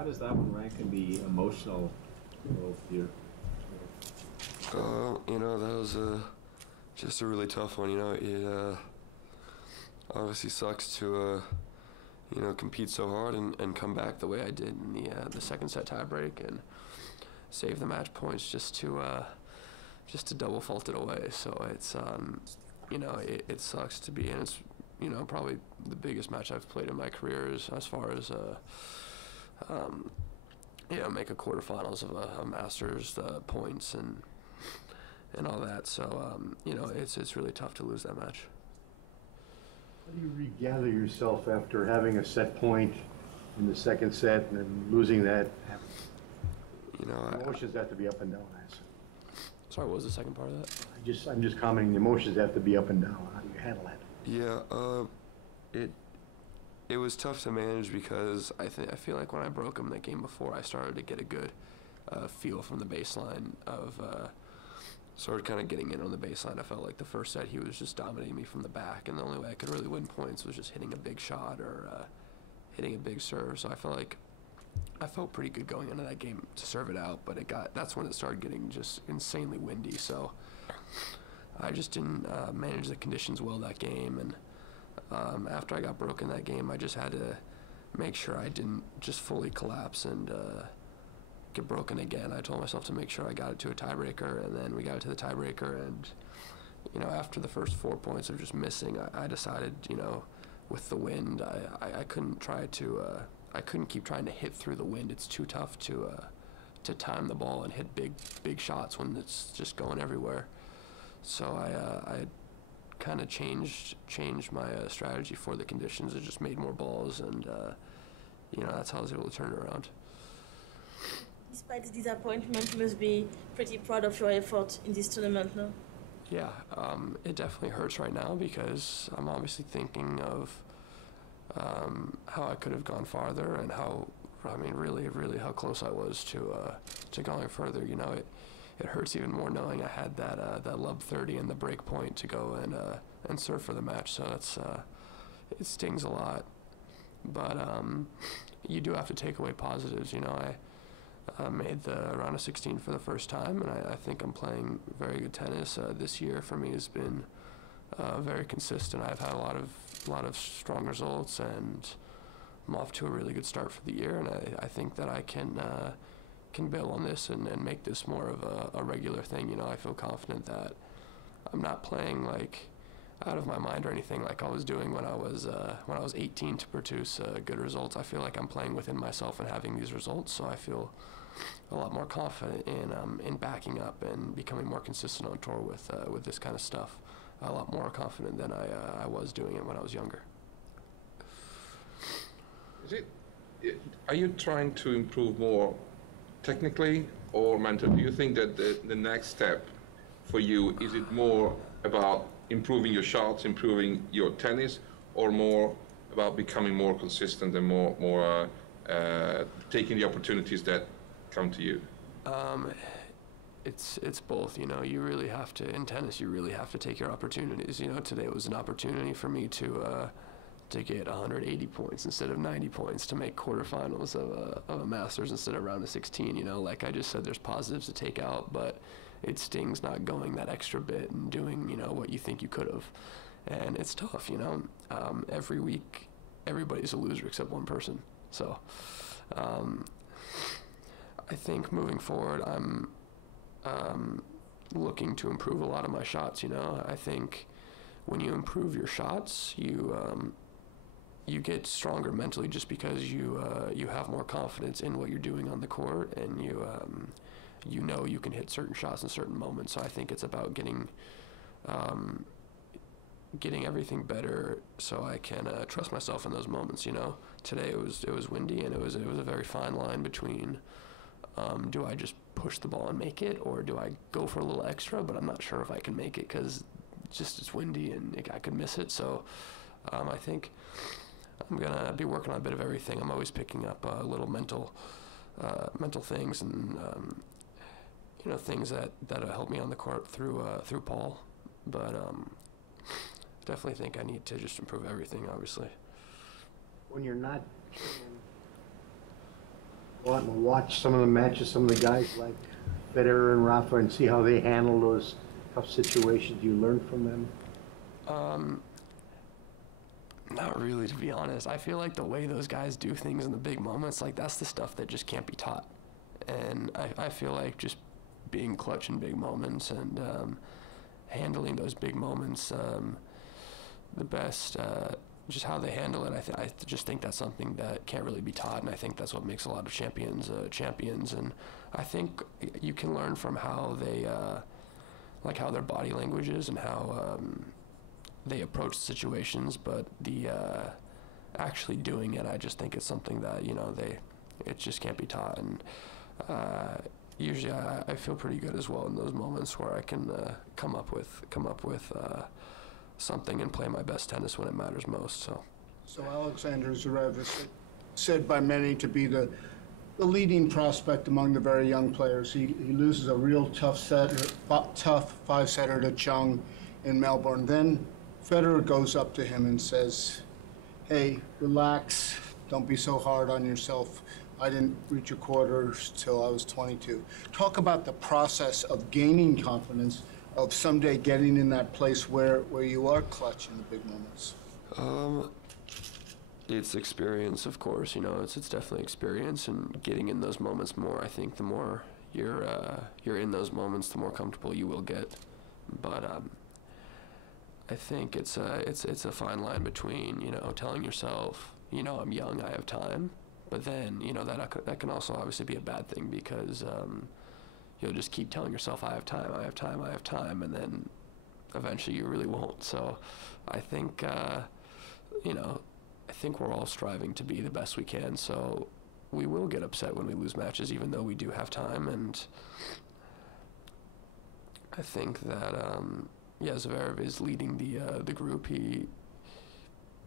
how does that one rank in the emotional world for you? That was just a really tough one. It obviously sucks to compete so hard and come back the way I did in the second set tiebreak and save the match points just to double fault it away. So it's it sucks to be in. It's probably the biggest match I've played in my career as far as make a quarterfinals of a Masters points and all that. So it's really tough to lose that match. How do you regather yourself after having a set point in the second set and then losing that? Emotions have to be up and down. Sorry, what was the second part of that? I'm just commenting. The emotions have to be up and down. How do you handle that? Yeah, it was tough to manage because I feel like when I broke him the game before, I started to get a good feel from the baseline of started kind of getting in on the baseline. I felt like the first set he was just dominating me from the back, and the only way I could really win points was just hitting a big shot or hitting a big serve. So I felt pretty good going into that game to serve it out, but that's when it started getting just insanely windy. So I just didn't manage the conditions well that game, and after I got broken that game, I just had to make sure I didn't just fully collapse and get broken again. I told myself to make sure I got it to a tiebreaker, and then we got it to the tiebreaker, and after the first 4 points of just missing, I decided, with the wind, I couldn't try to I couldn't keep trying to hit through the wind. It's too tough to time the ball and hit big shots when it's just going everywhere. So I kind of changed my strategy for the conditions. It just made more balls, and that's how I was able to turn it around. Despite the disappointment, you must be pretty proud of your effort in this tournament, no? Yeah, it definitely hurts right now because I'm obviously thinking of how I could have gone farther and really how close I was to going further. It hurts even more knowing I had that lub 30 and the break point to go and serve for the match. So it stings a lot, but you do have to take away positives. I made the round of 16 for the first time, and I think I'm playing very good tennis. This year for me has been very consistent. I've had a lot of strong results, and I'm off to a really good start for the year, and I think that I can build on this and make this more of a regular thing. I feel confident that I'm not playing like out of my mind or anything like I was doing when I was 18 to produce good results. I feel like I'm playing within myself and having these results, so I feel a lot more confident in backing up and becoming more consistent on tour with this kind of stuff. A lot more confident than I was doing it when I was younger. Are you trying to improve more technically or mentally? Do you think that the next step for you, is it more about improving your shots, improving your tennis, or more about becoming more consistent and more taking the opportunities that come to you? It's both. You really have to, in tennis, you really have to take your opportunities. Today was an opportunity for me to get 180 points instead of 90 points, to make quarterfinals of a Masters instead of round of 16. Like I just said, there's positives to take out, but it stings not going that extra bit and doing what you think you could have, and it's tough. Every week everybody's a loser except one person. So I think moving forward, I'm looking to improve a lot of my shots. I think when you improve your shots, you get stronger mentally just because you have more confidence in what you're doing on the court, and you can hit certain shots in certain moments. So I think it's about getting everything better so I can trust myself in those moments. Today it was windy, and it was a very fine line between do I just push the ball and make it, or do I go for a little extra, but I'm not sure if I can make it because it's windy and I could miss it. So I think I'm gonna be working on a bit of everything. I'm always picking up little mental things and things that help me on the court through Paul. But definitely think I need to just improve everything, obviously. When you're not go out and watch some of the matches, some of the guys like Federer and Rafa, and see how they handle those tough situations? Do you learn from them? Not really, to be honest. I feel like the way those guys do things in the big moments, like that's the stuff that just can't be taught. And I feel like just being clutch in big moments and handling those big moments the best, just how they handle it, I just think that's something that can't really be taught, and I think that's what makes a lot of champions champions. And I think you can learn from how they, like how their body language is and how they approach situations, but the actually doing it, I just think it's something that, you know, it just can't be taught. And usually I feel pretty good as well in those moments where I can come up with something and play my best tennis when it matters most. So Alexander Zverev is said by many to be the leading prospect among the very young players. He loses a real tough 5-setter to Chung in Melbourne. Then Federer goes up to him and says, "Hey, relax, don't be so hard on yourself. I didn't reach a quarters till I was 22. Talk about the process of gaining confidence, of someday getting in that place where you are clutch in the big moments. It's experience, of course. You know, it's definitely experience, and getting in those moments more. I think the more you're in those moments, the more comfortable you will get. But I think it's a fine line between, you know, telling yourself, you know, I'm young, I have time, but then, you know, that can also obviously be a bad thing, because you'll just keep telling yourself, I have time, I have time, I have time, and then eventually you really won't. So I think, you know, I think we're all striving to be the best we can, so we will get upset when we lose matches, even though we do have time. And I think that, yeah, Zverev is leading the group. He's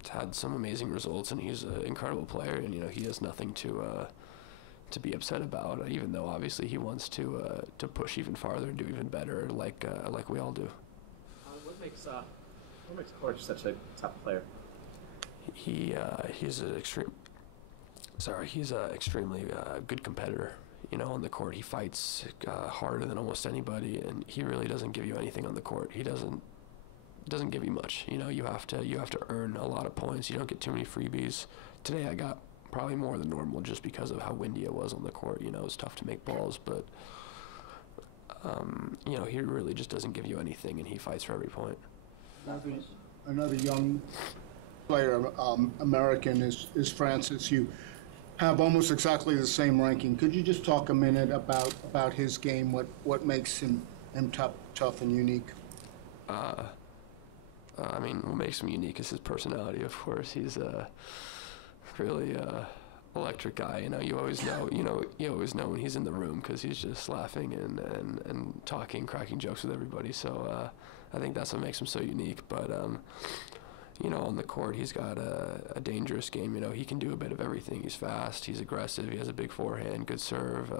had some amazing results, and he's an incredible player, and, you know, he has nothing to be upset about, even though obviously he wants to push even farther and do even better, like we all do. What makes Coach such a top player? He's an extremely good competitor. You know, on the court, he fights harder than almost anybody, and he really doesn't give you anything on the court. He doesn't give you much. You know, you have to earn a lot of points. You don't get too many freebies. Today I got probably more than normal just because of how windy it was on the court. You know, it was tough to make balls, but you know, he really just doesn't give you anything, and he fights for every point. Another young player, American, is Frances. You have almost exactly the same ranking. Could you just talk a minute about his game? What makes him tough and unique? I mean, what makes him unique is his personality, of course. He's a really electric guy. You know, you always know when he's in the room, because he's just laughing and talking, cracking jokes with everybody. So I think that's what makes him so unique. But you know, on the court, he's got a dangerous game. You know, he can do a bit of everything. He's fast, he's aggressive, he has a big forehand, good serve.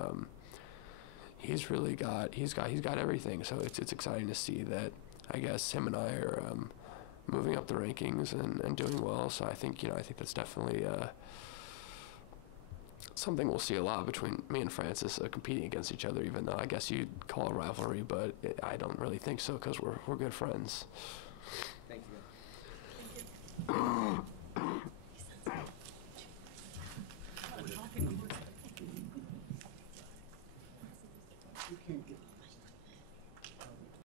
He's got everything. So it's exciting to see that. I guess him and I are moving up the rankings and doing well. So I think that's definitely something we'll see a lot between me and Frances, competing against each other. Even though I guess you'd call it rivalry, but I don't really think so, because we're good friends. Thank you. You can't get